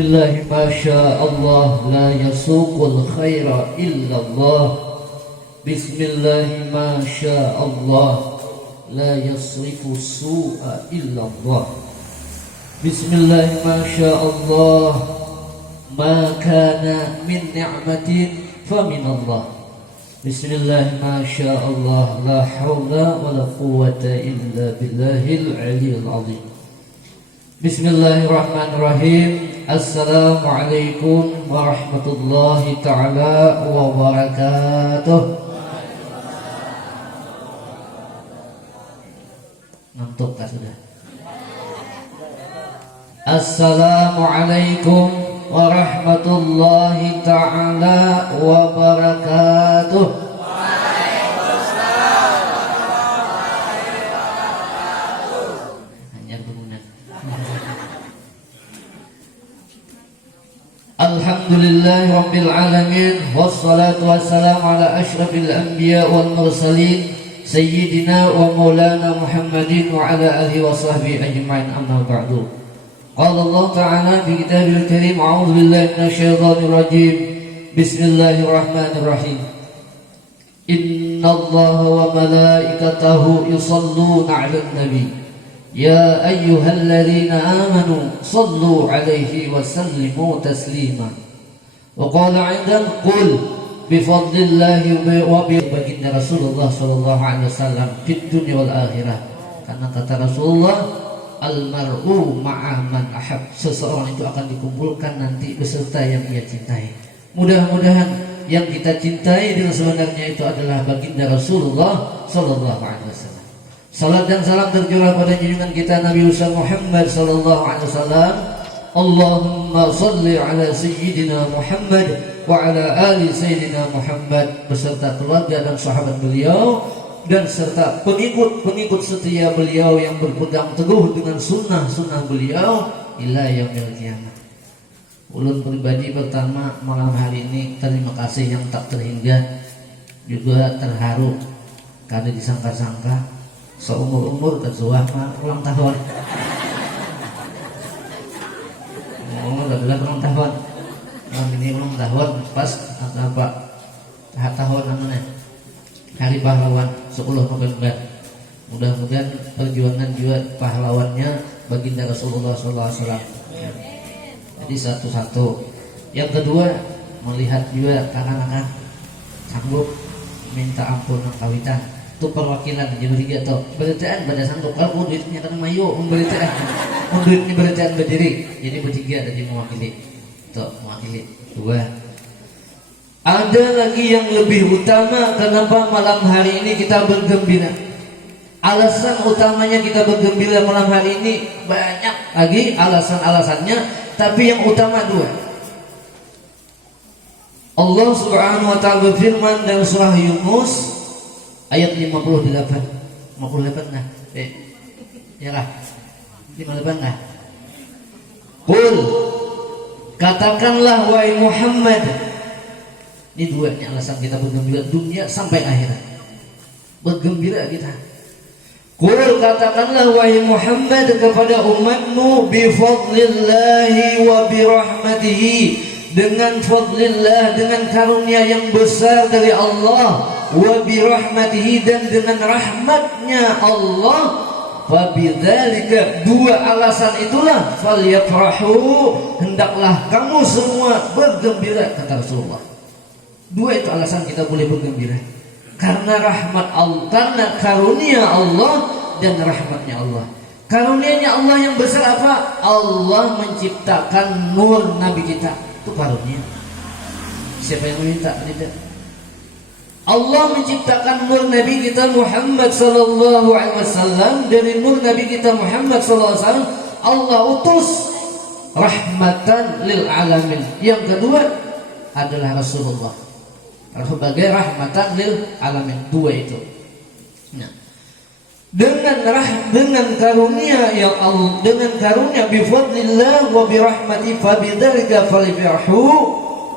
Bismillah ma sya Allah la yasuqul khaira illallah. Bismillah ma sya Allah la yasrifu su'a illallah. Bismillah ma sya Allah ma kana min ni'matin fa min Allah. Bismillah ma sya Allah la hawla wa la quwwata illa billahil aliyyil azim. Bismillahirrahmanirrahim. Assalamualaikum warahmatullahi ta'ala wabarakatuh. Ngantuk tak sudah? Assalamualaikum warahmatullahi ta'ala wabarakatuh. Alhamdulillahi Rabbil Alamin. Wassalatu wassalamu ala ashrafil anbiya wal mursalin Sayyidina wa maulana Muhammadin wa ala alihi wa sahbihi ajma'in, amma ba'du. Qala Allah ta'ala fi kitabil karim, a'udhu billahi minasyaitanir rajim. Bismillahirrahmanirrahim. Inna Allaha wa malaikatahu yusalluna 'alan nabi. Ya ayyuhalladzina amanu sallu alaihi wa sallimu taslima. Wa qala 'indan qul bifadlillahi wa bi baginda Rasulullah sallallahu alaihi wasallam fid dunya wal akhirah. Karena kata Rasulullah, almar'u ma'a man ahab. Seseorang itu akan dikumpulkan nanti beserta yang ia cintai. Mudah-mudahan yang kita cintai dengan sebenarnya itu adalah baginda Rasulullah sallallahu alaihi wasallam. Salat dan salam tercurah pada junjungan kita Nabi Muhammad sallallahu alaihi wasallam. Allahumma salli ala sayyidina Muhammad wa ala ali sayyidina Muhammad beserta keluarga dan sahabat beliau dan serta pengikut setia beliau yang berpegang teguh dengan sunnah beliau ila yaumil qiyamah. Ulun pribadi pertama malam hari ini terima kasih yang tak terhingga, juga terharu karena disangka-sangka seumur-umur tersuah ulang tahun. Udah ulang tahun. Ini ulang tahun pas apa? Tahun namanya Hari Pahlawan 10 November. Mudah-mudahan perjuangan juga pahlawannya baginda Rasulullah SAW. Jadi satu-satu. Yang kedua, melihat juga kakak-kakak sanggup minta ampun kawitan. Itu perwakilan jadi tiga atau beritaan pada sanggup kalau duitnya kan mayo memberitaan duitnya beritaan berdiri jadi bertiga tadi mewakili itu mewakili dua. Ada lagi yang lebih utama kenapa malam hari ini kita bergembira. Alasan utamanya kita bergembira malam hari ini banyak lagi alasan-alasannya, tapi yang utama dua. Allah Subhanahu wa ta'ala berfirman dalam surah Yunus ayat 58 nah. Yalah. 58 nah. Qul, katakanlah wahai Muhammad. Ini dua ini alasan kita bergembira dunia sampai akhirat. Bergembira kita. Qul, katakanlah wahai Muhammad kepada umatmu bi fadlillahi wa bi rahmatihi, dengan fadlillah, dengan karunia yang besar dari Allah, wa bi rahmatihi, dan dengan rahmatnya Allah, fa bidzalika, dua alasan itulah, falyafrahu, hendaklah kamu semua bergembira, kata Rasulullah. Dua itu alasan kita boleh bergembira, karena rahmat Allah, karena karunia Allah dan rahmatnya Allah. Karunianya Allah yang besar apa? Allah menciptakan nur Nabi kita. Itu karunia. Siapa yang meminta? Tidak. Allah menciptakan nur Nabi kita Muhammad sallallahu alaihi wasallam. Dari nur Nabi kita Muhammad sallallahu alaihi wasallam Allah utus rahmatan lil alamin. Yang kedua adalah Rasulullah sebagai rahmatan lil alamin. Dua itu. Nah, dengan karunia yang Allah, dengan karunia bi fadlillah wa bi rahmati fa bidzalika falyafrahu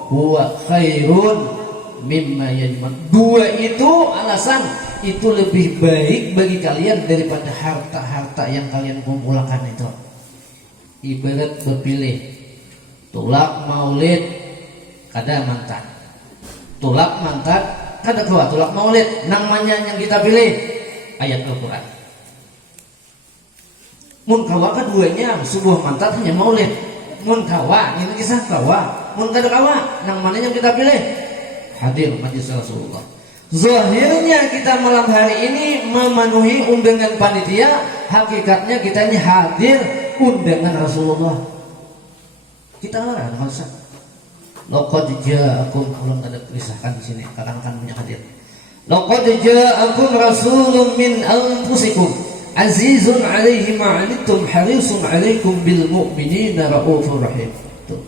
huwa khairun mimma yajma'un. Dua itu alasan itu lebih baik bagi kalian daripada harta-harta yang kalian kumpulkan itu. Ibarat berpilih tulak maulid kada mantap, tulak mantap kada keluar, tulak maulid namanya yang kita pilih ayat Al-Quran. Mun kawa keduanya sebuah mantap hanya maulid. Mun kawa ini kisah kawa, mun kada kawa namanya yang kita pilih hadir majlis Rasulullah. Zahirnya kita malam hari ini memenuhi undangan panitia, hakikatnya kita ini hadir undangan Rasulullah. Kita larang masa. Laqad ja'akum, belum ada kisahkan di sini, kakan-kakan punya hadir. Laqad ja'akum rasulun min anfusikum azizun 'alaihi ma 'anittum harisun 'alaikum bil mu'minina raufur rahim. Tuh.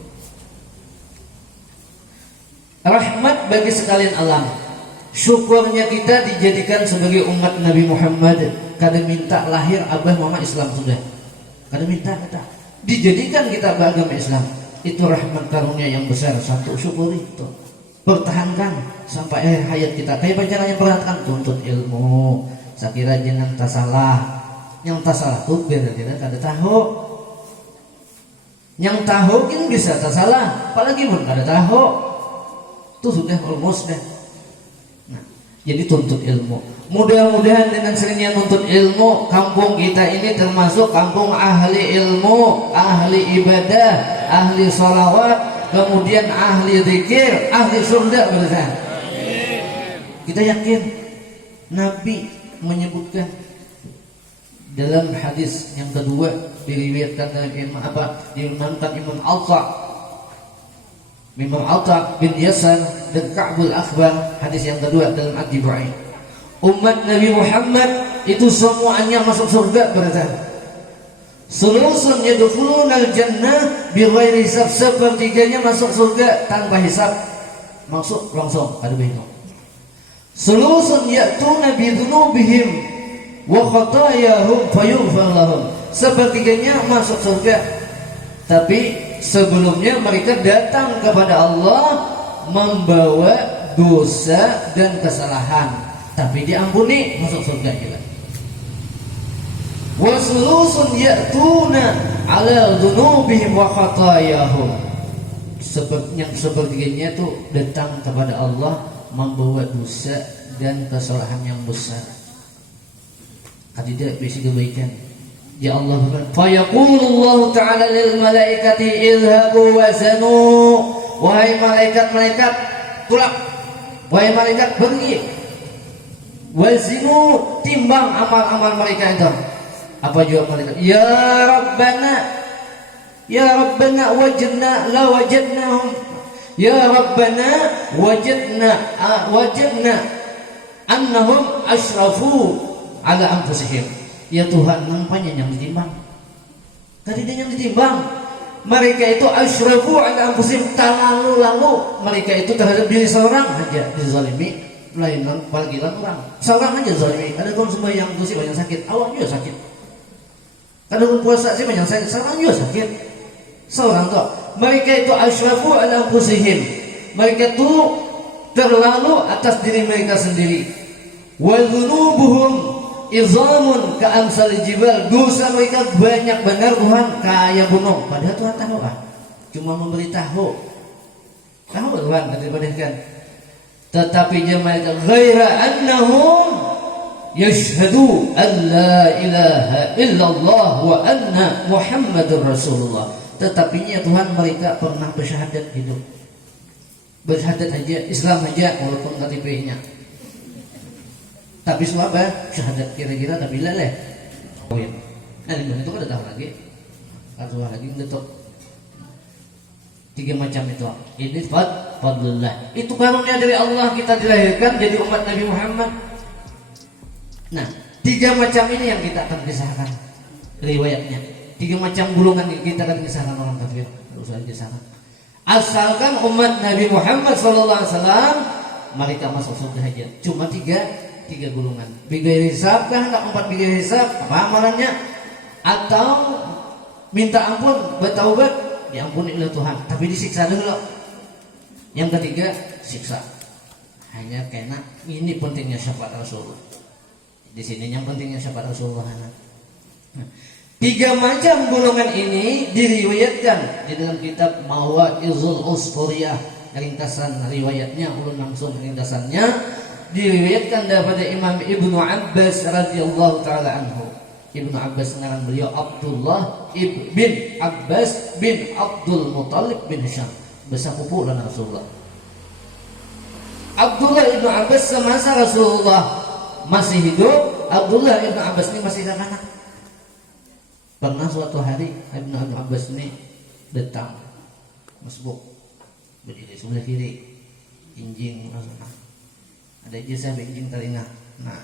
Rahmat bagi sekalian alam. Syukurnya kita dijadikan sebagai umat Nabi Muhammad. Kada minta lahir abah mama Islam sudah. Kada minta kita. Dijadikan kita beragama Islam. Itu rahmat karunia yang besar. Satu, syukuri itu. Pertahankan sampai hayat kita. Kayak caranya perhatikan, tuntut ilmu. Sakira jangan tak salah. Yang tak salah tuh biar-biar kada tahu. Yang tahu kan bisa tak salah. Apalagi pun kada tahu. Itu sudah almost dah. Nah, jadi tuntut ilmu. Mudah-mudahan dengan seringnya nuntut ilmu, kampung kita ini termasuk kampung ahli ilmu, ahli ibadah, ahli sholawat, kemudian ahli zikir, ahli surga berarti. Kita yakin Nabi menyebutkan dalam hadis yang kedua diriwayatkan dari Imam Al-Ta bin Yasar dan Ka'bul Akhbar, hadis yang kedua dalam Ad-Dibai. Umat Nabi Muhammad itu semuanya masuk surga berarti. Sulusun yadkhulunal jannah bighairi hisab, sepertiganya masuk surga tanpa hisab. Masuk langsung, ada bingung. Sulusun ya'tuna bi dzunubihim wa khatayahum fayaghfir lahum, sepertiganya masuk surga. Tapi sebelumnya mereka datang kepada Allah membawa dosa dan kesalahan, tapi diampuni, masuk surga juga. Wasulusun ya'tuna ala dzunubihim wa khatayahum, yang sepertiganya itu datang kepada Allah membawa dosa dan kesalahan yang besar. Tidak bisa kebaikan. Ya Allah berfirman, fa yaqulullahu ta'ala lil malaikati idhabu wa zanu, wahai malaikat-malaikat tulak, wahai malaikat pergi, wazinu timbang amal-amal mereka itu. Apa jawab malaikat? Ya Rabbana wajadna la wajadnahum, ya Rabbana wajadna annahum ashrafu ala anfusihim. Ya Tuhan, nampaknya yang ditimbang. Tadi dia yang ditimbang. Mereka itu asyrafu ala anfusihim, terlalu mereka itu terhadap diri seorang aja dizalimi, lain apalagi orang. Seorang aja zalimi. Ada kon sembahyang itu sih banyak sakit, awak juga sakit. Ada kon puasa sih banyak sakit, seorang juga sakit. Seorang tuh, mereka itu asyrafu ala anfusihim. Mereka itu terlalu atas diri mereka sendiri. Wa dzunubuhum izamun ka'amsal jibal, dosa mereka banyak benar Tuhan kayak gunung. Padahal Tuhan tahu kan, cuma memberitahu. Tahu Tuhan daripada kan. Tetapi mereka ghaira annahum yashhadu an la ilaha illallah wa anna Muhammadur Rasulullah. Tetapinya Tuhan mereka pernah bersyahadat hidup. Bersyahadat aja, Islam aja walaupun KTP-nya. Tapi suara syahadat kira-kira tapi leleh. Nah, itu ada tahu lagi. Satu lagi untuk 3 macam itu. Ini fadlullah. Itu karunia dari Allah kita dilahirkan jadi umat Nabi Muhammad. Nah, 3 macam ini yang kita akan kisahkan riwayatnya. 3 macam golongan yang kita akan kisahkan orang kafir. Harus saja kisahkan. Asalkan umat Nabi Muhammad SAW mereka masuk surga aja. Cuma 3 golongan. Bighairi hisab kah? Hendak 4 bighairi hisab, apa amalannya? Atau minta ampun, bertaubat, diampuni oleh Tuhan, tapi disiksa dulu. Yang ketiga, siksa. Hanya karena ini pentingnya syafaat Rasulullah. Di sini yang pentingnya syafaat Rasulullah. Nah, Tiga macam golongan ini diriwayatkan di dalam kitab Mawaizul Usturiyah. Ringkasan riwayatnya, ulun langsung ringkasannya, diriwayatkan daripada Imam Ibnu Abbas radhiyallahu taala anhu. Ibnu Abbas ngaran beliau Abdullah bin Abbas bin Abdul Muthalib bin Hisham, besapupu lan Rasulullah. Abdullah ibnu Abbas semasa Rasulullah masih hidup, Abdullah ibnu Abbas ini masih anak-anak. Pernah suatu hari Ibnu Abbas ini datang masbuk, berdiri sebelah kiri, injing Rasulullah. Ada ijazah injing telinga. Nah,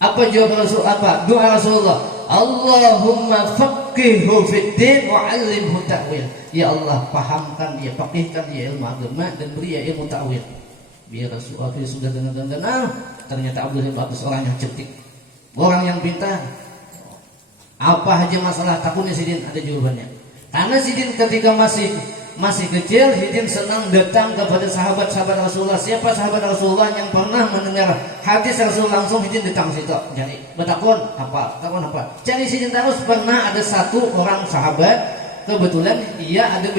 apa jawab Rasul? Apa doa Rasulullah? Allahumma faqihhu fid din wa 'allimhu ta'wil. Ya Allah, pahamkan dia, faqihkan dia ilmu agama dan beri dia ilmu ta'wil. Biar Rasulullah sudah dengar, ternyata Abdullah bin Abbas orang yang cerdik, orang yang pintar. Apa aja masalah takutnya Sidin ada jawabannya. Karena Sidin ketika masih kecil, Sidin senang datang kepada sahabat-sahabat Rasulullah. Siapa sahabat Rasulullah yang pernah mendengar hadis Rasulullah langsung Sidin datang situ. Jadi bertakun apa? Jadi Sidin terus pernah ada satu orang sahabat, kebetulan ia ada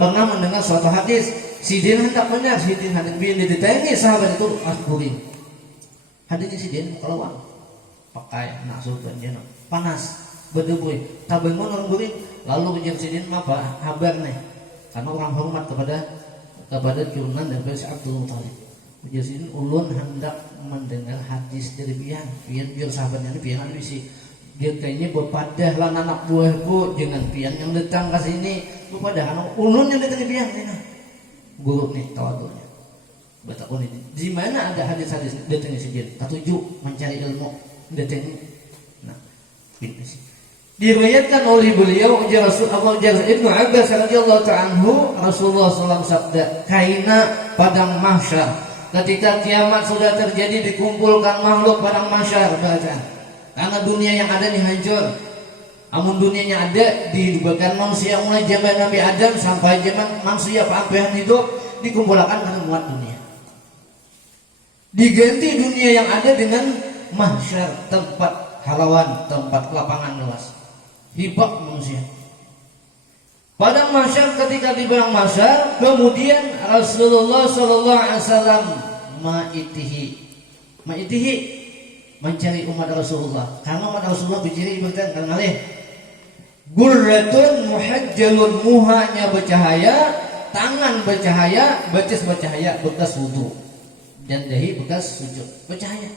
pernah mendengar suatu hadis. Sidin hendak benar, Sidin hendak biar ditanya sahabat itu asburin. Hadisnya Sidin keluar pakai nak surga jenak panas berdebu tabengun orang burin lalu ujar Sidin apa kabar nih, karena orang hormat kepada keturunan daripada si Abdul Muthalib. Ujar Sidin ulun hendak mendengar hadis dari biar sahabatnya ini biar bisi dia kayaknya berpadah lah anak buahku dengan pian yang datang ke sini berpadah karena ulun yang datang pian ini guru nih tawadhunya bertakun ini di mana ada hadis-hadis datangnya Sidin tatuju mencari ilmu datang. Nah, ini sih diriwayatkan oleh beliau Ibnu Abbas radhiyallahu ta'ala anhu, Rasulullah SAW sabda, kaina padang mahsyar, ketika kiamat sudah terjadi dikumpulkan makhluk padang mahsyar bacaan. Karena dunia yang ada ini hancur. Amun dunianya ada dibuatkan manusia mulai zaman Nabi Adam sampai zaman manusia sampai hidup dikumpulkan karena muat dunia. Diganti dunia yang ada dengan mahsyar, tempat halawan, tempat lapangan luas. Hibak manusia. Pada mahsyar, ketika di padang mahsyar, kemudian Rasulullah sallallahu alaihi wasallam maitihi mencari umat Rasulullah. Karena umat Rasulullah biciri ibadah kan ngalih. Gurratun muhajjalun, muhanya bercahaya, tangan bercahaya, bacis bercahaya, bekas wudu dan dahi bekas sujud bercahaya.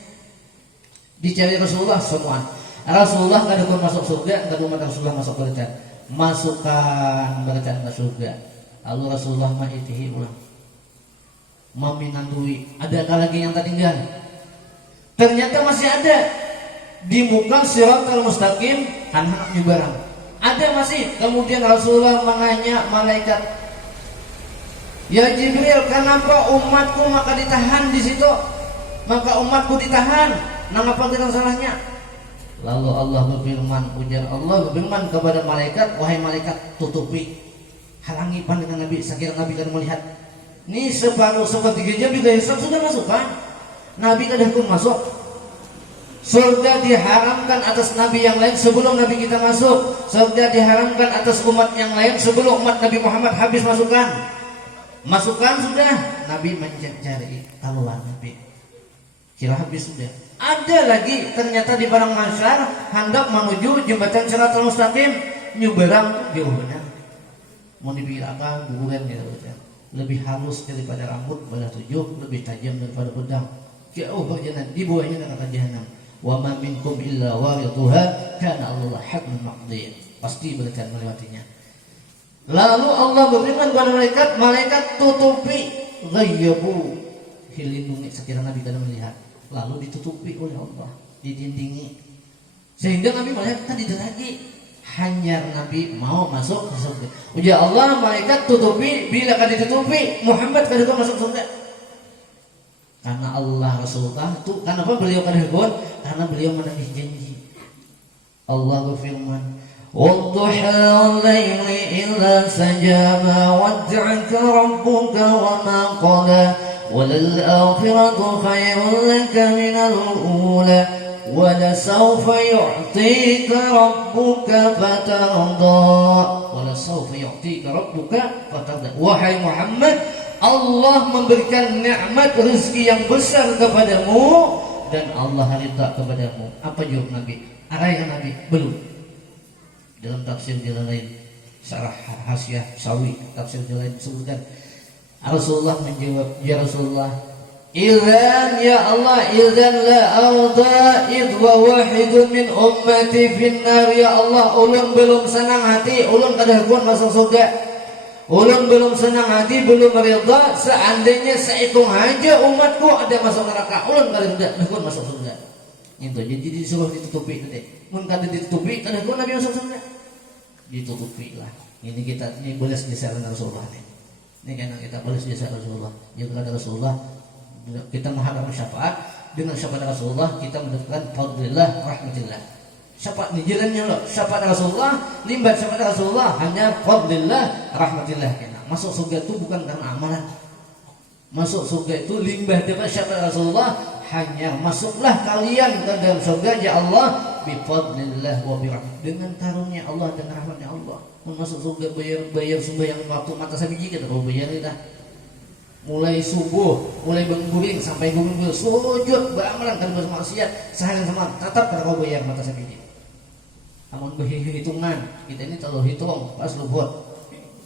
Dicari Rasulullah semua. Rasulullah nggak ada masuk surga, nggak ada umat Rasulullah masuk surga. Masukkan mereka ke surga. Lalu Rasulullah ma'itihi ulang meminandui. Adakah lagi yang tertinggal? Ternyata masih ada di muka Shiratal Mustaqim anak nyebarang. Ada masih. Kemudian Rasulullah menanya malaikat, ya Jibril, kenapa umatku maka ditahan di situ? Maka umatku ditahan. Nah, apa kita salahnya? Lalu Allah berfirman, ujar Allah berfirman kepada malaikat, wahai malaikat, tutupi, halangi pandangan Nabi, sekiranya Nabi akan melihat. Ini sepertiga jam juga hisab sudah masuk kan? Nabi kadang pun masuk. Surga diharamkan atas Nabi yang lain sebelum Nabi kita masuk. Surga diharamkan atas umat yang lain sebelum umat Nabi Muhammad habis masukkan. Masukkan sudah, Nabi mencari keluar Nabi. Kira habis sudah. Ada lagi ternyata di padang mahsyar hendak menuju jembatan Shiratal Mustaqim, nyeberang jauh benar. Mau dipirakan guguran gitu kan. Lebih halus daripada rambut pada 7, lebih tajam daripada pedang. Jauh perjalanan di bawahnya neraka jahanam. Wa ma minkum illa waridhuha kana Allah hatman maqdiyan. Pasti mereka melewatinya. Lalu Allah berfirman kepada malaikat tutupi, ghayyabu, hilindungi sekiranya Nabi kada melihat. Lalu ditutupi oleh Allah, didindingi. Sehingga Nabi melihat tadi lagi. Hanya Nabi mau masuk ke surga. Ujar Allah, malaikat tutupi, bila kada ditutupi Muhammad kada masuk surga. Karena Allah Rasulullah itu, kenapa beliau kada ikut? Karena beliau menagih janji. Allah berfirman, "Wadduha al-laili idza saja ma wadda'aka rabbuka wa ma qala, walal akhiratu khairun laka minal ula, ولسوف يعطيك ربك فترضى ولسوف يعطيك ربك فترضى. Wahai Muhammad, Allah memberikan nikmat rezeki yang besar kepadamu dan Allah ridha kepadamu. Apa jawab Nabi? Arahkan Nabi, belum. Dalam tafsir jalan lain, Syarah Hasyiah Sawi, tafsir jalan lain disebutkan, Rasulullah menjawab, ya Rasulullah, idzan ya Allah, idzan la arda id wa wahidun min ummati finnar. Ya Allah, ulun belum senang hati, ulun kadahuan masuk surga. Ulun belum senang hati, belum ridha seandainya sehitung aja umatku ada masuk neraka. Ulun kadahuan masuk surga. Itu jadi disuruh ditutupi nanti. Mun kada ditutupi, kadahuan Nabi masuk surga. Ditutupi lah. Ini kita ini balas jasa Rasulullah nih. Ini kan kita balas jasa Rasulullah. Jadi kata Rasulullah, kita mengharap syafaat, dengan syafaat Rasulullah kita mendapatkan fadlillah rahmatillah. Syafaat ini jalannya loh, syafaat Rasulullah, limbat syafaat Rasulullah hanya fadlillah rahmatillah. Masuk surga itu bukan karena amalan. Masuk surga itu limbah dapat syafaat Rasulullah, hanya masuklah kalian ke dalam surga ya Allah bifadlillah wa birahmat, dengan karunia Allah dan rahmatnya Allah. Masuk surga bayar sembahyang waktu mata sabiji kita kalau bayar kita. Mulai subuh, mulai bangun sampai bangun sujud beramalan kan bermaksiat sehari sama tetap kalau bayar mata sabiji. Amun berhitungan kita ini terlalu hitung pas luhut.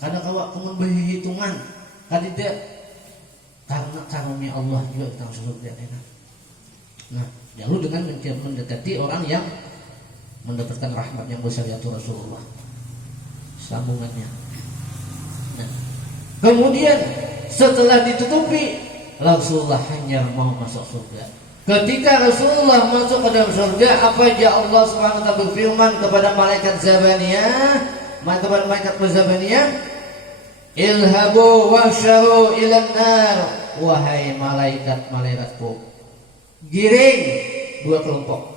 Karena kalau kamu berhitungan kan tidak karena karunia Allah juga kita masuk surga enak. Nah, lalu dengan mendekati orang yang mendapatkan rahmat yang besar yaitu Rasulullah. Sambungannya. Nah, kemudian setelah ditutupi, Rasulullah hanya mau masuk surga. Ketika Rasulullah masuk ke dalam surga, apa aja Allah Subhanahu wa taala berfirman kepada malaikat Zabaniyah, kepada malaikat Zabaniyah, "Ilhabu wahsyaru ilan nar." Wahai malaikat-malaikatku, giring dua kelompok.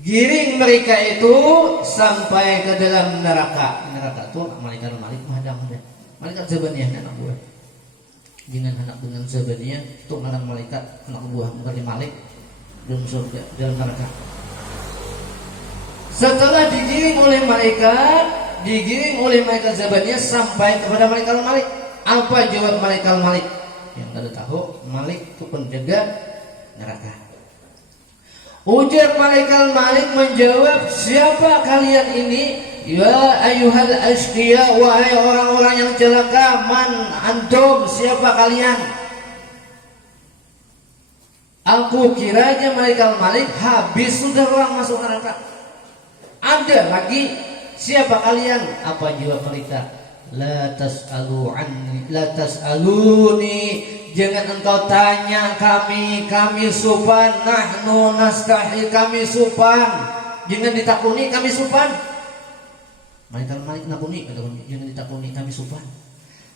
Giring mereka itu sampai ke dalam neraka. Neraka itu malaikat malaikat Zabaniyah anak buah. Dengan anak dengan Zabaniyah itu anak malaikat anak buah bukan Malik dalam surga dalam neraka. Setelah digiring oleh malaikat Zabaniyah sampai kepada malaikat Malik. Apa jawab malaikat Malik? Yang tidak tahu, Malik itu penjaga neraka. Ujar malaikat Malik menjawab, siapa kalian ini? Ya ayyuhal ashqiya, wahai orang-orang yang celaka, man antum, siapa kalian? Aku kiranya malaikat Malik habis sudah orang masuk neraka. Ada lagi, siapa kalian? Apa jawab mereka? La tas'alu anni, la tas'aluni, jangan engkau tanya kami supan, nahnu nastahi, kami supan. Jangan ditakuni, kami supan. Malaikat Malik nakuni, jangan ditakuni, kami supan.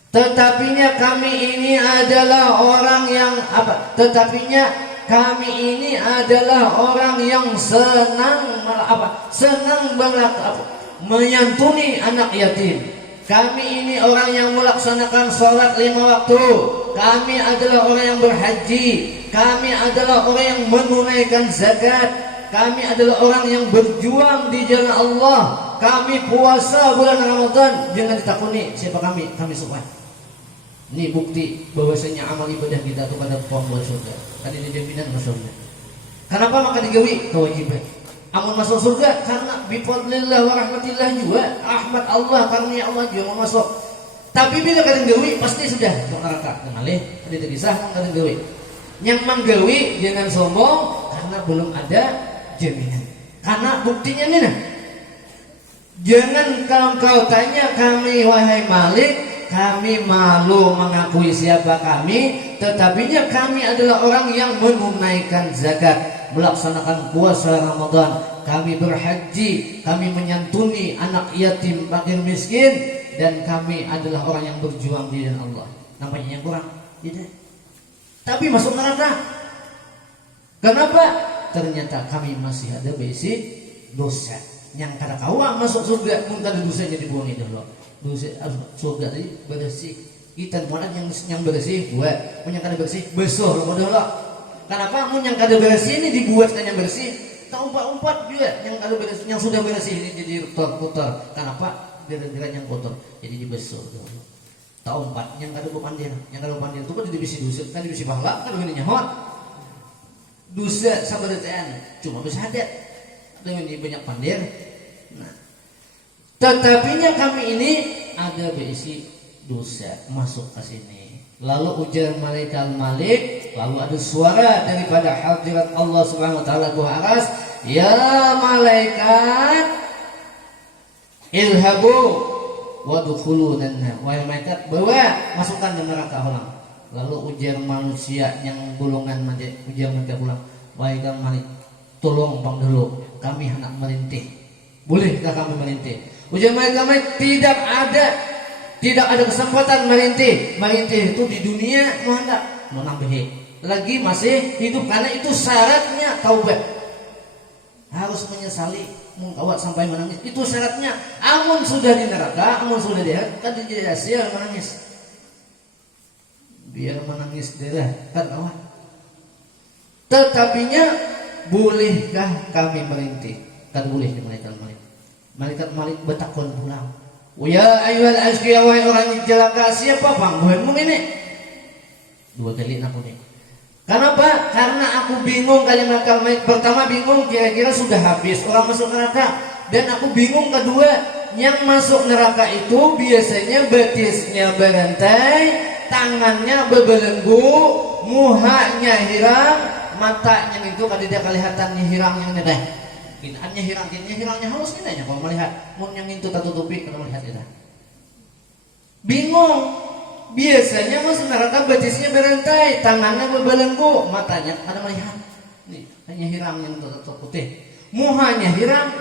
Tetapinya kami ini adalah orang yang apa? Tetapinya kami ini adalah orang yang senang menyantuni anak yatim. Kami ini orang yang melaksanakan sholat 5 waktu. Kami adalah orang yang berhaji. Kami adalah orang yang menunaikan zakat. Kami adalah orang yang berjuang di jalan Allah. Kami puasa bulan Ramadan. Jangan ditakuni siapa kami semua. Ini bukti bahwasanya amal ibadah kita kepada pembuat surga. Tadi dijaminan masuk surga. Kenapa maka digawi kewajiban? Amun masuk surga karena bifadlillah wa rahmatillah juga, rahmat Allah, karunia Allah juga mau masuk. Tapi bila kalian gawi pasti sudah ke neraka. Kenalih, ada kisah kalian gawi. Yang menggawi jangan sombong karena belum ada jaminan. Karena buktinya nih nah. Jangan kau tanya kami wahai Malik, kami malu mengakui siapa kami, tetapinya kami adalah orang yang menunaikan zakat, melaksanakan puasa Ramadan, kami berhaji, kami menyantuni anak yatim, fakir miskin, dan kami adalah orang yang berjuang di jalan Allah. Nampaknya yang kurang, tidak. Tapi masuk neraka. Kenapa? Ternyata kami masih ada basic dosa. Yang kada kawa masuk surga, mungkin ada dosanya dibuang itu loh. Dosa surga tadi bersih. Kita mana yang bersih, buat punya kada bersih, besar loh. Kenapa? Mun yang kada bersih ini dibuatkan yang bersih. Tak umpat-umpat juga yang kada bersih, yang sudah bersih ini jadi putar. Kenapa? Biar yang kotor jadi dibesuk. Tak umpat yang kada bepandir, itu kan dibisi dosa, kan dibisi pahala, kan begini nyahot. Dosa sabadetan cuma bisa ada. Dengan banyak pandir. Nah, tetapinya kami ini ada berisi dosa masuk ke sini. Lalu ujar malaikat Malik, lalu ada suara daripada hadirat Allah Subhanahu wa taala Tuhan aras, ya malaikat ilhabu wadkhulun nar. Wahai malaikat, bawa masukkan ke neraka orang. Lalu ujar manusia yang golongan ujar mereka pulang, wahai Malik, tolong bang dulu, kami hendak merintih. Bolehkah kami merintih? Ujar malaikat, tidak ada kesempatan merintih. Merintih itu di dunia mau nambahi. Lagi masih hidup karena itu syaratnya taubat. Harus menyesali, mengkawat sampai menangis. Itu syaratnya. Amun sudah di neraka, amun sudah di akhirat, kan dijelasin menangis. Biar menangis darah kan kawan. Tetapinya bolehkah kami merintih? Kan boleh di malaikat Malik. Malaikat Malik bertakon pulang. Ya ayyuhal asqiya, wahai orang yang celaka, siapa pangguanmu ini? 2 kali aku nih. Kenapa? Karena aku bingung kalimat Malik. Pertama bingung kira-kira sudah habis orang masuk neraka, dan aku bingung kedua, yang masuk neraka itu biasanya betisnya berantai, tangannya berbelenggu, muhanya hilang, matanya itu kada dia kelihatannya hilang yang nedah. Kinaannya hilangnya halus kinanya kalau melihat mun yang itu tertutupi kalau melihat kita. Bingung. Biasanya masuk neraka betisnya berantai, tangannya berbelenggu, matanya ada melihat. Nih, hanya hilang yang tertutup putih. Muhanya hilang.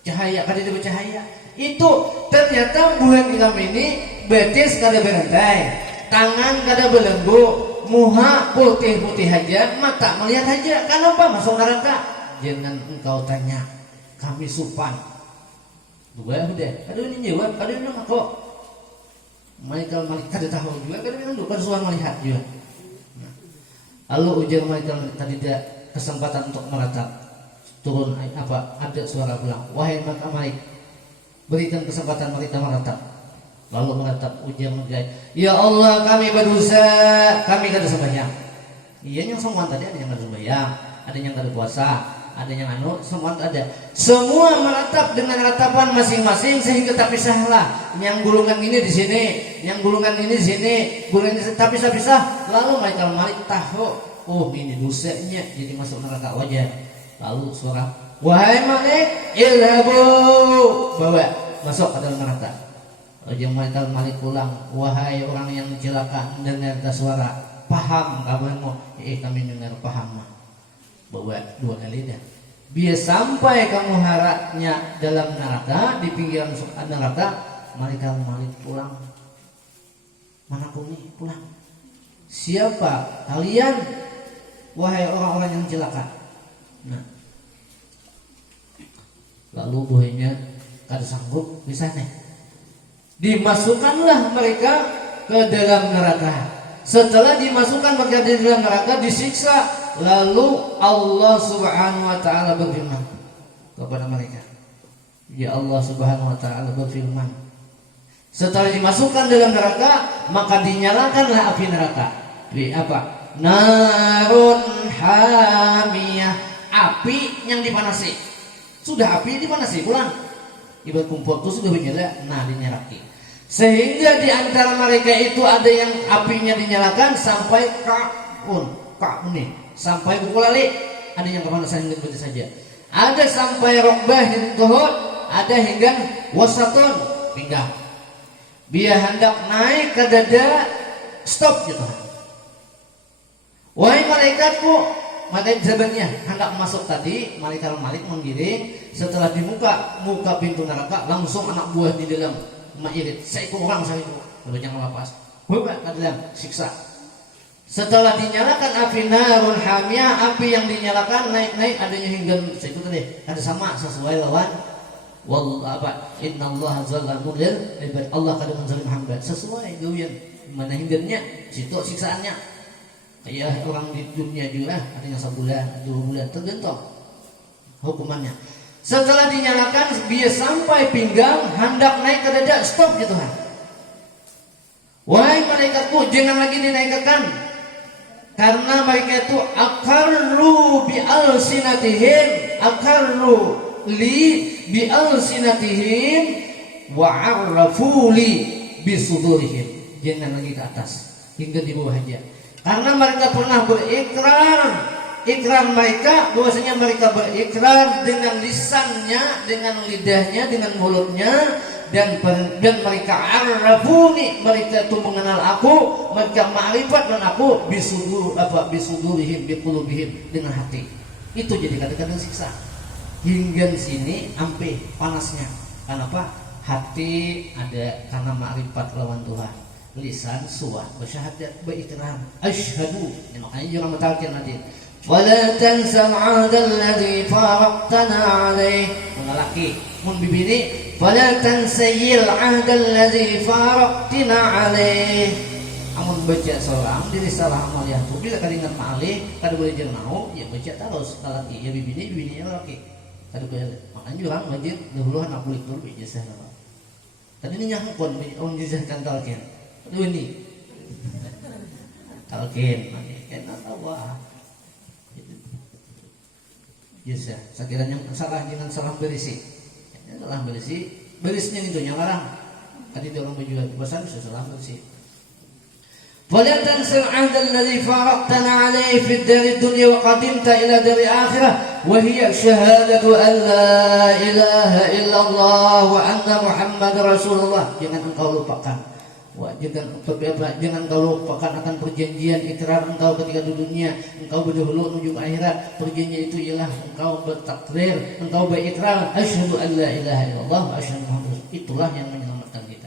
Cahaya kada ada bercahaya. Itu ternyata bulan kami ini betis kada berantai, tangan kada belenggu, muha putih-putih aja, mata melihat aja. Kenapa masuk neraka? Jangan engkau tanya, kami supan. 2 udah, ada ini jawab, ada ini nama kok. Malaikat kada tahu juga, kada bilang kada suan melihat juga. Nah, lalu ujar malaikat tadi tidak kesempatan untuk meratap. Turun ada suara pulang. Wahai Malik, berikan kesempatan mereka meratap. Lalu meratap ujar mereka, ya Allah kami berdosa, kami kada sembahyang. Iya yang semua tadi ada yang kada sembahyang, ada yang kada puasa, ada yang semua ada. Semua meratap dengan ratapan masing-masing sehingga tak pisahlah. Yang golongan ini di sini, yang golongan ini di sini, golongan ini tak pisah-pisah. Lalu malaikat Malik tahu, oh ini dosanya jadi masuk neraka wajar. Lalu suara, wahai Malik, ilhabu, bawa masuk ke dalam neraka. Ujung malaikat Malik pulang, wahai orang yang celaka mendengar suara, paham kabarmu? Kami dengar paham mah. Bawa 2 kali dah. Biar sampai kamu harapnya dalam neraka, di pinggiran neraka, malaikat Malik pulang. Mana kau nih pulang? Siapa kalian? Wahai orang-orang yang celaka. Nah, lalu buahnya kada sanggup bisa nih. Dimasukkanlah mereka ke dalam neraka. Setelah dimasukkan mereka di dalam neraka, disiksa. Lalu Allah Subhanahu wa taala berfirman kepada mereka. Ya Allah Subhanahu wa taala berfirman, setelah dimasukkan dalam neraka, maka dinyalakanlah api neraka. Di apa? Narun hamiyah, api yang dipanasi. Sudah api dipanasi pulang. Ibarat kompor itu sudah menyala, nah dinyalakan. Sehingga di antara mereka itu ada yang apinya dinyalakan sampai nih, sampai buku lali, ada yang kepanasan begitu saja. Ada sampai rokbah yang tuhut, ada hingga wasatun pinggang. Biar hendak naik ke dada, stop gitu. Wahai malaikatku, malaikat jabannya hendak masuk tadi, malaikat Malik menggiring. Setelah di muka pintu neraka, langsung anak buah di dalam ma'irit. Saya ikut orang saya itu, udah jangan lepas. Bawa ke dalam siksa. Setelah dinyalakan api narun hamiyah, api yang dinyalakan naik adanya hingga itu tadi ada sama sesuai lawan innallaha zalamul lil ibad. Allah kada menzalim hamba sesuai gawian mana hingganya situ siksaannya. Kayak orang di dunia juga ada yang sebulan, 2 bulan tergantung hukumannya. Setelah dinyalakan biar sampai pinggang, hendak naik ke dada, stop gitu kan. Wahai malaikatku, jangan lagi dinaikkan, karena mereka itu akarru bi alsinatihim, akarru li bi alsinatihim wa arrafu li bi sudurihim. Jangan lagi ke atas, hingga di bawah aja. Karena mereka pernah berikrar, ikrar mereka bahwasanya mereka berikrar dengan lisannya, dengan lidahnya, dengan mulutnya, dan mereka arrafuni, mereka itu mengenal aku, mereka ma'rifat dan aku bisudurihim biqulubihim, dengan hati. Itu jadi kadang-kadang siksa. Hingga sini sampai panasnya. Kenapa? Hati ada karena ma'rifat lawan Tuhan. Lisan suah bersyahadat berikrar asyhadu, makanya jangan mentalkan nanti wala tansal 'adal ladzi faraqtana 'alaih, mengalaki mun bibini wala tansayil 'adal ladzi faraqtina 'alaih. Amun baca seorang diri salah amal yang tu bila kadingat ma'alih kada boleh jeung mau ya baca terus lalaki ya bibini laki kada boleh. Makanya orang wajib dahulu anak kulit dulu ijazah nama tadi ni nyangkon on ijazah kan talqin dulu ni talqin kena tahu ijazah sekiranya salah jangan salah berisi berisnya itu yang larang tadi orang berjual pesan bisa salah berisi. ولا تنس العهد الذي فارقتنا عليه في الدار الدنيا وقدمت إلى دار الآخرة وهي شهادة أن لا إله إلا الله وأن محمد رسول الله. Jangan engkau lupakan, jangan engkau lupakan akan perjanjian ikrar engkau ketika di dunia. Engkau berdahulu menuju ke akhirat. Perjanjian itu ialah engkau bertakrir, engkau berikrar asyhadu an la ilaha illallah wa asyhadu Muhammad. Itulah yang menyelamatkan kita.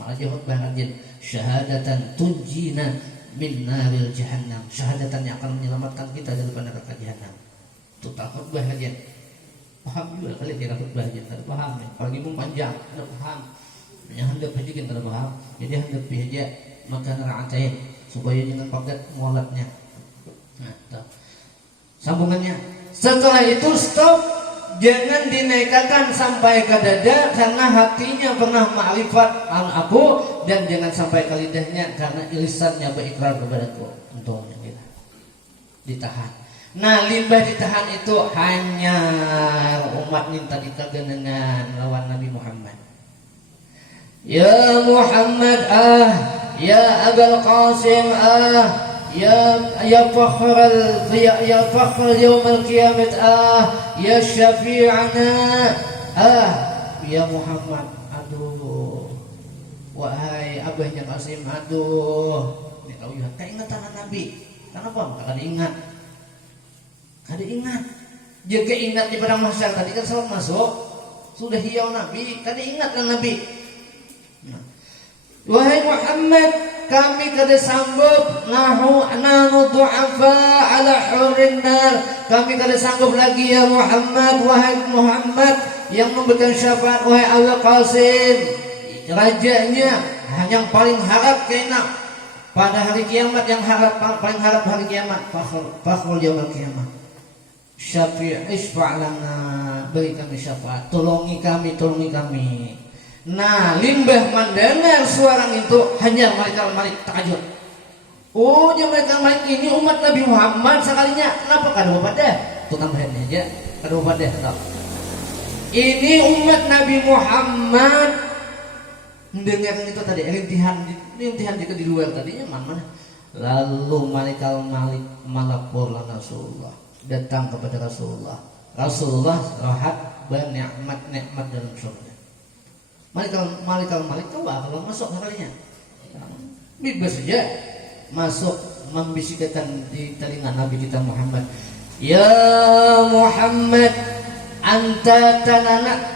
Maka jawab bahagian syahadatan tunjina min naril jahannam, syahadatan yang akan menyelamatkan kita daripada neraka jahanam. Itu takut bahagian. Paham juga kali kira bahagian, kada paham ya. Apalagi pun panjang, kada paham. Yang hendak bahagian kada paham. Jadi hendak bahagia maka neraatain supaya jangan pagat mualatnya. Nah, tuh. Sambungannya. Setelah itu stop. Jangan dinaikkan sampai ke dada karena hatinya pernah ma'rifat an aku, dan jangan sampai ke lidahnya karena lisannya berikrar kepadaku. Untungnya kita ditahan. Nah, limbah ditahan itu hanya umat minta dikagenengan lawan Nabi Muhammad. Ya Muhammad ya Abul Qasim يا فخر يوم القيامة يا شفيعنا يا محمد. Aduh, wahai abahnya Qasim, aduh. Ini kau ingat keingatan Nabi. Kenapa? Kada ingat. Jaga ingat di padang mahsyar tadi kan salat masuk. Sudah hiau Nabi, kada ingat kan Nabi. Nah. Wahai Muhammad, kami kada sanggup nahnu du'afa ala hurin nar. Kami kada sanggup lagi ya Muhammad, wahai Muhammad yang memberikan syafaat, wahai Abul Qasim, rajanya yang paling harap kena pada hari kiamat, yang paling harap hari kiamat, fakhrul yaumil kiamat. Syafi' isfa'lana, beri kami syafaat, tolongi kami. Nah, limbah mendengar suara itu hanya malaikat takjub. Oh, dia malaikat ini umat Nabi Muhammad sekalinya. Kenapa kada pada? Tuh tambahin aja. Kada pada tetap. Ini umat Nabi Muhammad mendengar itu tadi rintihan di luar tadinya mana? Lalu malaikat melapor Rasulullah, datang kepada Rasulullah. Rasulullah rahat bernikmat dalam surga. Malaikat coba kalau masuk sekalinya, bebas saja masuk membisikkan di telinga Nabi kita Muhammad. Ya Muhammad, anta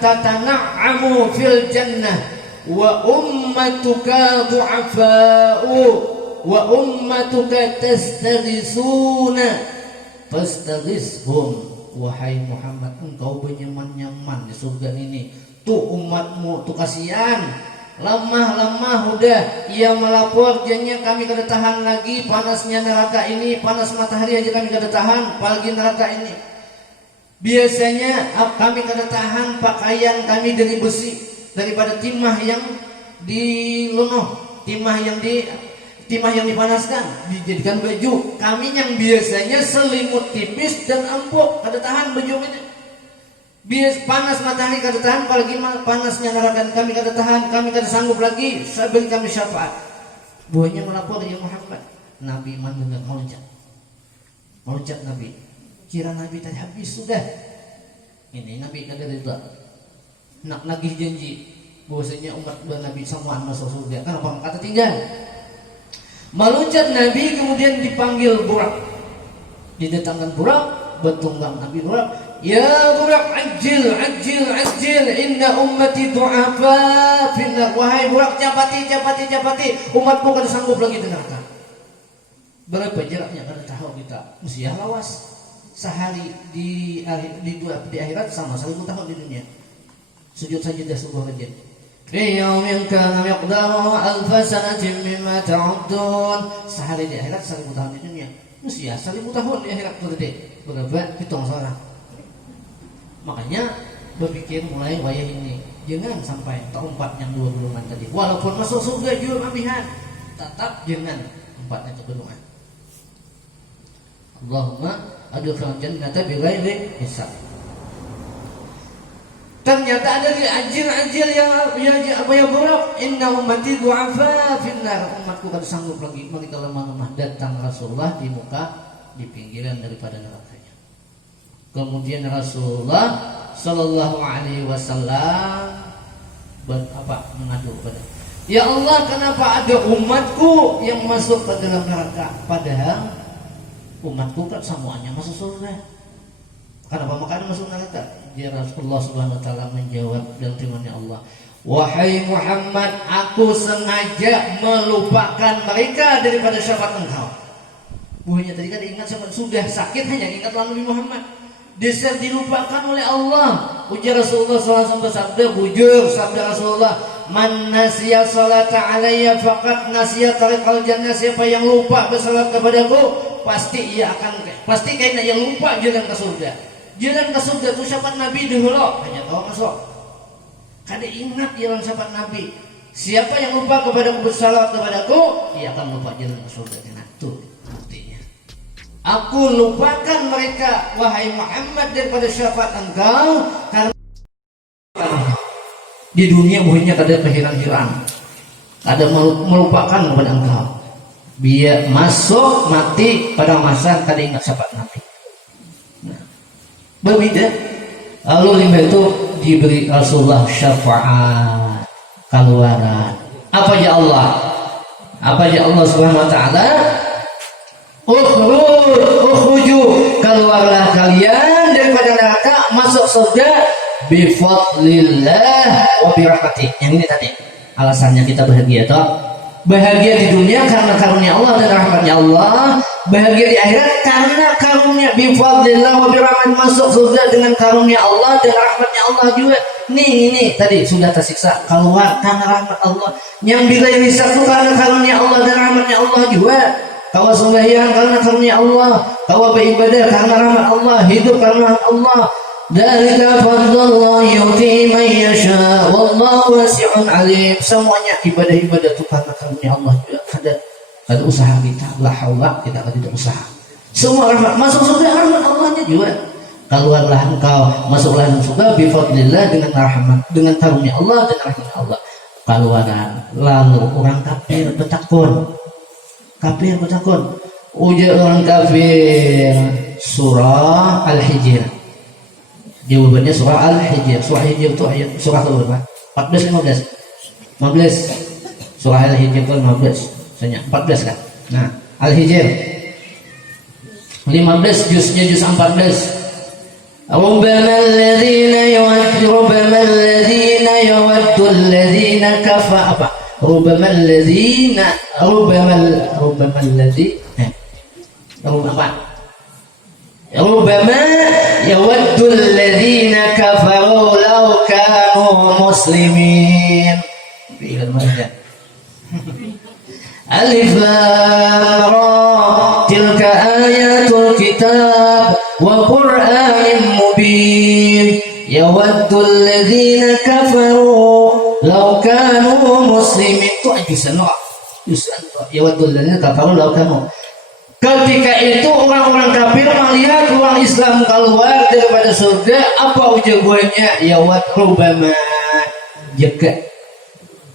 tatana'amu fil jannah wa ummatuka du'afa'u wa ummatuka tastaghisuna fastaghishum. Wahai Muhammad, engkau bernyaman-nyaman di surga ini. Tuh umatmu tuh kasihan, lemah udah ia melapor jadinya kami kada tahan lagi panasnya neraka ini, panas matahari aja kami kada tahan, apalagi neraka ini. Biasanya kami kada tahan pakaian kami dari besi, daripada timah yang dilunuh, timah yang dipanaskan dijadikan baju. Kami yang biasanya selimut tipis dan empuk kada tahan baju ini. Panas matahari kada tahan, apalagi panasnya neraka kami kada tahan, kami kada sanggup lagi, beri kami syafaat. Buahnya melapor ya Muhammad. Nabi iman dengar meloncat Nabi. Kira Nabi tadi habis sudah. Ini Nabi kada rida. Nak nagih janji bahwasanya umat Nabi semua masuk surga. Kenapa kata tinggal? Meloncat Nabi kemudian dipanggil Burak. Didatangkan Burak, bertunggang Nabi Burak. Ya Burak, ajil inna ummati du'afa finnar. Wahai Burak, capati umatku kada sanggup lagi di neraka. Berapa jaraknya kada tahu kita. Mesti lawas. Sehari di akhirat sama 1000 tahun di dunia. Sujud sajadah sebuah rajin. Fi yaumin kana miqdaruhu alf sanatin mimma ta'uddun. Sehari di akhirat 1000 tahun di dunia. Mesti 1000 tahun di akhirat gede. Berapa hitung seorang. Makanya berpikir mulai wayah ini jangan sampai terumpat yang 2 golongan tadi. Walaupun masuk surga juga mabihan, tetap jangan empatnya kebelungan. Allahumma adkhilna jannata bighairi hisab. Ternyata ada di ajil yang apa ya Burak, inna ummati du'afa finnar. Umatku kada sanggup lagi, mereka lemah datang Rasulullah di pinggiran daripada nerakanya. Kemudian Rasulullah sallallahu alaihi wasallam mengadu kepada, ya Allah, kenapa ada umatku yang masuk ke dalam neraka padahal umatku kan semuanya masuk surga. Kenapa makanya masuk neraka? Ya Rasulullah Subhanahu wa taala menjawab dalam firman-Nya Allah, wahai Muhammad, aku sengaja melupakan mereka daripada syafaat engkau. Buahnya tadi kan ingat sama sudah sakit hanya ingat Nabi Muhammad. Dia dilupakan oleh Allah. Ujar Rasulullah SAW bersabda, bujur sabda Rasulullah, man nasiya salata alayya faqad nasiya tariqal jannah. Siapa yang lupa bersalat kepadaku, pasti kayaknya yang lupa jalan ke surga. Jalan ke surga itu syafaat Nabi dahulu hanya tahu masuk. Kada ingat jalan syafaat Nabi. Siapa yang lupa kepadaku bersalat kepadaku, ia akan lupa jalan ke surga. Itu artinya. Aku lupakan mereka wahai Muhammad daripada syafaat engkau karena di dunia buahnya kada kehilang-hilang. Kada melupakan kepada engkau. Biar masuk mati pada masa kada ingat syafaat Nabi. Nah, berbeda. Lalu lima itu diberi Rasulullah syafaat keluaran. Apa ya Allah? Apa ya Allah Subhanahu wa taala? Ukhruju, keluarlah kalian daripada neraka, masuk surga bifadlillah wa birahmatih. Yang ini tadi alasannya kita bahagia toh. Bahagia di dunia karena karunia Allah dan rahmatnya Allah. Bahagia di akhirat karena karunia bifadlillah wa birahmatih, masuk surga dengan karunia Allah dan rahmatnya Allah juga. Ini tadi sudah tersiksa keluar karena rahmat Allah. Yang bila hisab itu karena karunia Allah dan rahmatnya Allah juga. Kau sembahyang karena karunia Allah, kau beribadah karena rahmat Allah, hidup karena rahmat Allah. Dzalika fadlullah yu'ti man yasha wallahu wasi'un alim. Semuanya ibadah-ibadah itu karena karunia Allah juga. Ada usaha kita, la haula, kita tidak usaha. Semua rahmat masuk surga rahmat Allahnya juga. Keluarlah engkau, masuklah surga bifadlillah dengan rahmat, dengan karunia Allah dan rahmat Allah. Keluaran lalu orang kafir bertakun. Kafir bertakun. Ujar orang kafir surah Al-Hijr. Jawabannya surah Al-Hijr. Surah Hijr itu ayat surah berapa? 14 15. Surah Al-Hijr itu 15. Sebenarnya 14 kan. Nah, Al-Hijr 15 juznya juz 14. Rubbama alladhina yawaddu alladhina kafa apa? Rubbama yawaddu alladhina kafaru law kanu muslimin. Bi'il namanya. Alif Lam Ra tilka ayatul kitab wa qur'anin mubin yawaddul ladzina kafaru law kanu muslimin. Itu ajusan yawaddul ladzina kafaru law kanu. Ketika itu orang-orang kafir melihat orang Islam keluar daripada surga, apa ucapannya? Yawad rubama, jika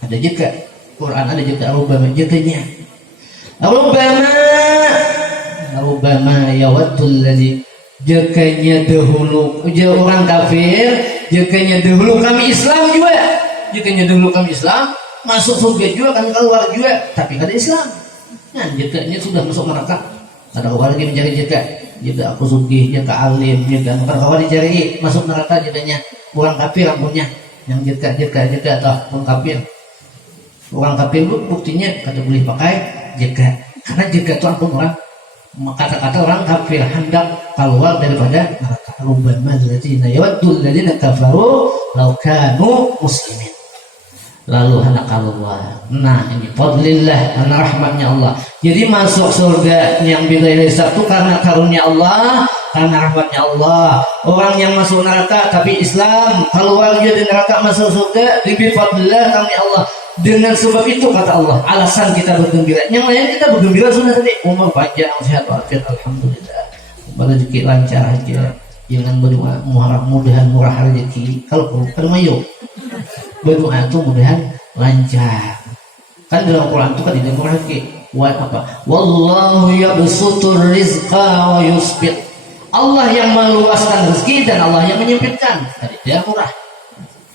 ada jika Quran ada juga rubama jadinya rubama yawaddul ladzi jakanya dahulu orang kafir jakanya dahulu kami Islam juga jakanya dahulu kami Islam masuk surga juga kami keluar juga tapi kada Islam nah jakanya sudah masuk neraka ada kawan lagi mencari jika aku sugih jika alim jika kawan dicari masuk neraka jakanya orang kafir ampunnya yang jika atau orang kafir. Orang kafir buktinya kata boleh pakai jika karena jika itu ampun orang kata-kata orang kafir hendak keluar daripada neraka rubama alladzina yawaddul ladzina kafaru law kanu muslimin lalu hendak keluar. Nah ini fadlillah karena rahmatnya Allah. Jadi masuk surga yang bighairi hisab itu karena karunia Allah, karena rahmatnya Allah. Orang yang masuk neraka tapi Islam keluar dari neraka masuk surga lebih fadlillah karunia Allah. Dengan sebab itu kata Allah alasan kita bergembira. Yang lain kita bergembira sudah tadi umur panjang sehat walafiat alhamdulillah rezeki lancar aja jangan berdoa mudah-mudahan murah rezeki kalau bukan mayo berdoa itu mudahan lancar kan dalam Quran itu kan tidak murah rezeki apa wallahu yabsutur rizqa wa yusbit Allah yang meluaskan rezeki dan Allah yang menyempitkan tadi dia murah.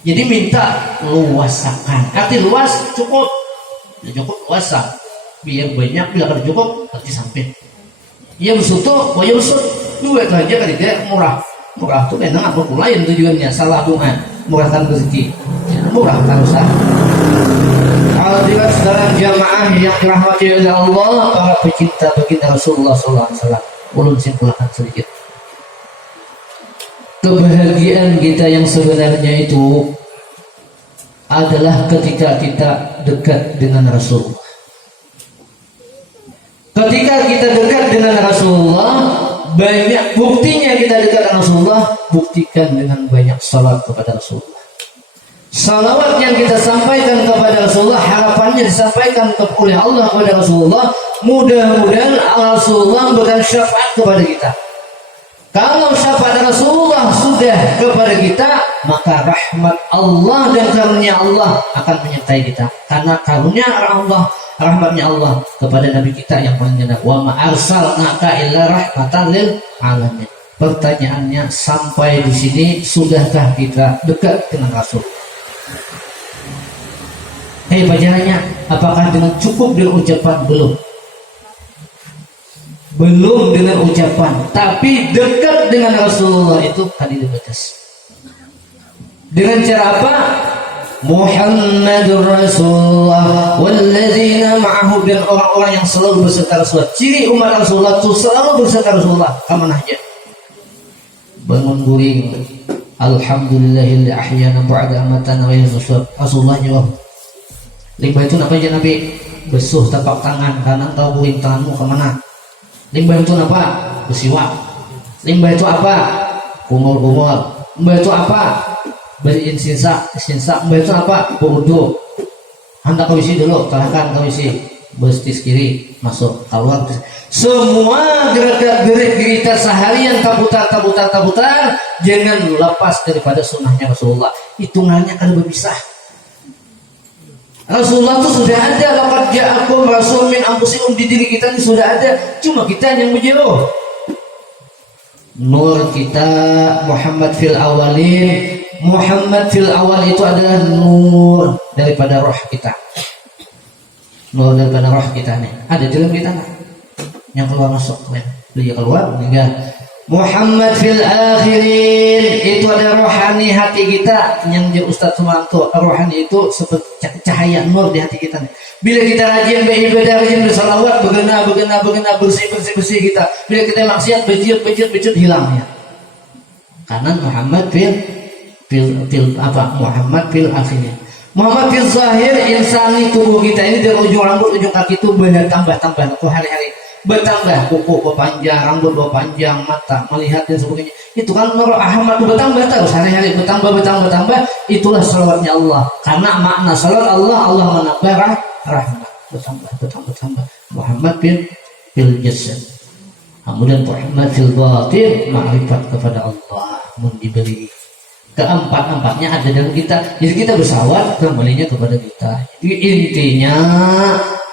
Jadi minta luasakan. Arti luas cukup. Ya cukup luasa. Biar banyak biar ada cukup nanti sampai. Ya bersuto, ya bersut. Dua itu aja kan dia murah. Murah itu memang apa pula yang tujuannya salah doa. Murahkan rezeki. Ya, murah kan usah. Hadirat saudara jamaah yang dirahmati oleh Allah, para pecinta baginda Rasulullah SAW. Ulun simpulkan sedikit. Kebahagiaan kita yang sebenarnya itu adalah ketika kita dekat dengan Rasulullah. Ketika kita dekat dengan Rasulullah, banyak buktinya kita dekat dengan Rasulullah, buktikan dengan banyak salat kepada Rasulullah. Salawat yang kita sampaikan kepada Rasulullah, harapannya disampaikan oleh Allah kepada Rasulullah, mudah-mudahan Rasulullah memberikan syafaat kepada kita. Kalau syafaat Rasulullah sudah kepada kita, maka rahmat Allah dan karunia Allah akan menyertai kita. Karena karunia Allah, rahmatnya Allah kepada Nabi kita yang paling genap. Wa ma arsalnaka illa rahmatan lil alamin. Pertanyaannya sampai di sini sudahkah kita dekat dengan Rasul? Pajangannya, apakah dengan cukup dengan ucapan? Belum dengan ucapan, tapi dekat dengan Rasulullah itu tadi batas. Dengan cara apa? Muhammadur Rasulullah walladzina ma'ahu, dan orang-orang yang selalu berserta Rasulullah. Ciri umat Rasulullah itu selalu berserta Rasulullah. Kemana aja? Bangun guring. Alhamdulillahilladzi ahyana ba'da amatana wa yusuf. Rasulullah jawab. Limbah itu apa aja Nabi? Besuh tapak tangan kanan, tahu guring tanganmu kemana? Limbah itu apa? Bersiwak. Limbah itu apa? Kumur-kumur. Limbah itu apa? Bersihin sinsa. Limbah itu apa? Berwudu. Hendak kau isi dulu, terangkan kau isi. Berstis kiri, masuk, keluar. Semua gerak-gerik kita seharian tabutar. Jangan lepas daripada sunnahnya Rasulullah. Hitungannya akan berpisah. Rasulullah itu sudah ada, laqad ja'akum rasul min anfusikum, di diri kita ini sudah ada, cuma kita yang menjauh. Nur kita Muhammad fil awalin, Muhammad fil awal itu adalah nur daripada roh kita. Nur daripada roh kita nih, ada dalam kita nih. Yang keluar masuk, beliau keluar, enggak. Muhammad fil akhirin itu ada rohani hati kita yang dia Ustaz Sumanto. Rohani itu seperti cahaya nur di hati kita. Bila kita rajin beribadah, rajin bersalawat, bergena bersih kita. Bila kita maksiat bejut hilang ya. Karena Muhammad fil apa? Muhammad fil akhirin. Muhammad fil zahir insani, tubuh kita ini dari ujung rambut ujung kaki itu bertambah hari-hari, bertambah, kuku berpanjang, rambut berpanjang, mata melihat dan sebagainya. Itu kan Nur Ahmad bertambah terus hari-hari, bertambah. Itulah salawatnya Allah. Karena makna salawat Allah menambah rahmat, bertambah. Muhammad fil jasad, kemudian Muhammad fil batin, ma'rifat kepada Allah, diberi keempat-empatnya ada dalam kita. Jadi kita bersalawat kembalinya kepada kita. Jadi intinya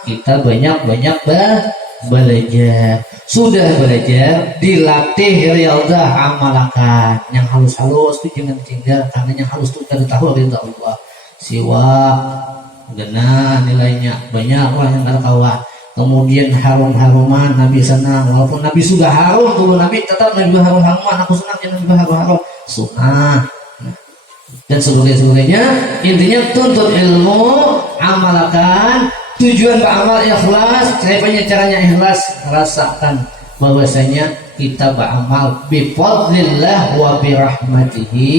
kita banyak belajar. Sudah belajar, dilatih riyadhah, amalkan. Yang halus-halus itu jangan tinggal, karena yang halus itu kita tahu ridha Allah. Siwak, genah nilainya banyak orang yang nggak tahu. Kemudian harum-haruman, Nabi senang. Walaupun Nabi sudah harum, tubuh Nabi tetap Nabi harum-haruman. Aku senang jangan Nabi harum-harum. Sunnah dan sebagainya. Intinya tuntut ilmu, amalkan. Tujuan beramal ikhlas. Caranya ikhlas, rasakan bahwasanya kita beramal bifadlillah wa birahmatihi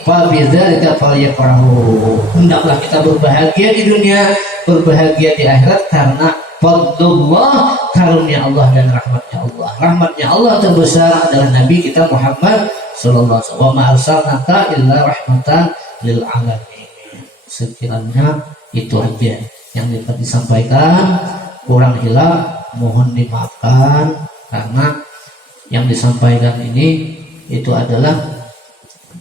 fabidzalika falyafrahu. Hendaklah kita berbahagia di dunia, berbahagia di akhirat, karena fadlullah, karunia Allah dan rahmatnya Allah. Rahmatnya Allah terbesar adalah Nabi kita Muhammad sallallahu alaihi wasallam. Wa ma arsalnaka illa rahmatan lil alamin. Sekiranya itu aja yang dapat disampaikan, kurang hilang mohon dimaafkan, karena yang disampaikan ini itu adalah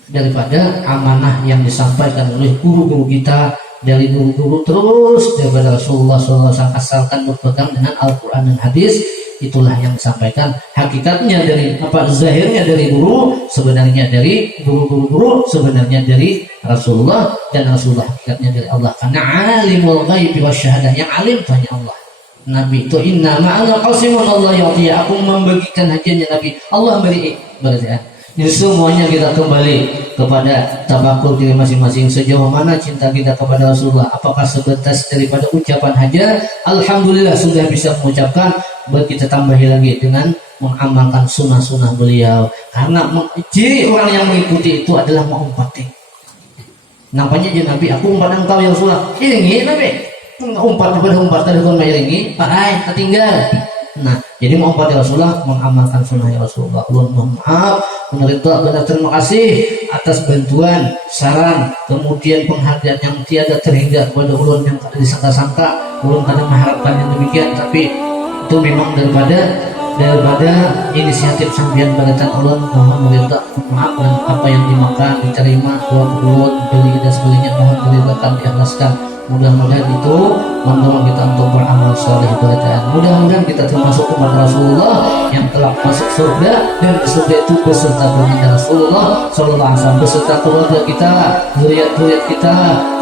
daripada amanah yang disampaikan oleh guru-guru kita, dari guru-guru terus daripada Rasulullah SAW, asalkan berpegang dengan Al-Quran dan hadis. Itulah yang disampaikan. Hakikatnya dari zahirnya dari guru, sebenarnya dari guru-guru, sebenarnya dari Rasulullah, dan Rasulullah hakikatnya dari Allah. Karena alimul ghaibi wasyahadah, yang alim hanya Allah. Nabi itu inna ma'ana qasimun Allah ya'ti, aku membagikan hadiahnya Nabi, Allah beri berarti. Jadi semuanya kita kembali kepada tafakur diri masing-masing. Sejauh mana cinta kita kepada Rasulullah? Apakah sebatas daripada ucapan saja? Alhamdulillah sudah bisa mengucapkan. Kita tambahi lagi dengan mengamalkan sunnah-sunnah beliau. Karena ciri orang yang mengikuti itu adalah mengumpati. Nampaknya aja Nabi, aku umpat engkau ya Rasulullah. Iringi Nabi. Umpat daripada umpat tadi kon iringi, pakai tertinggal. Nah, jadi mengumpati Rasulullah, mengamalkan sunnah Rasulullah. Allah mohon maaf, benar terima kasih atas bantuan, saran, kemudian penghargaan yang tiada terhingga kepada ulun yang tak disangka-sangka. Ulun kadang mengharapkan yang demikian, tapi itu memang daripada inisiatif sambian baritan ulun. Mohon maaf dan apa yang dimakan diterima, uang ulun beli dan sebagainya mohon diletakkan, diikhlaskan. Mudah-mudahan itu mendorong kita untuk beramal saleh beritaan. Mudah-mudahan kita termasuk umat Rasulullah yang telah masuk surga, dan surga itu beserta baginda Rasulullah sallallahu alaihi wasallam, beserta keluarga kita, zuriat-zuriat kita,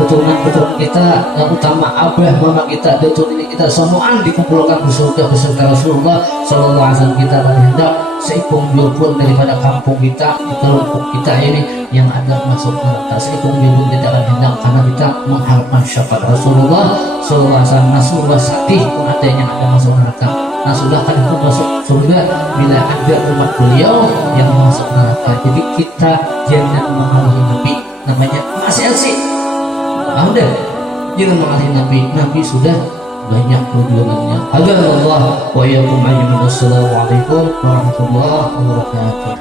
keturunan-keturunan kita, yang utama abah mama kita, datuk nenek kita, semuaan dikumpulkan di surga beserta Rasulullah sallallahu alaihi wasallam. Kita berhendak seikung pun daripada kampung kita, di kelompok kita ini yang ada masuk neraka, seikung pun tidak akan hendak, karena kita mengharapkan syafaat Rasulullah sallallahu alaihi wasallam. Nasrullah Satih pun ada yang ada masuk neraka. Nasrullah kan itu masuk surga bila ada umat beliau yang masuk neraka. Jadi kita jangan menghalangi Nabi, namanya masih asik. Udah, jangan menghalangi Nabi. Nabi sudah banyak perjuangannya. Agar Allah wa yakum. Assalamualaikum warahmatullahi wabarakatuh.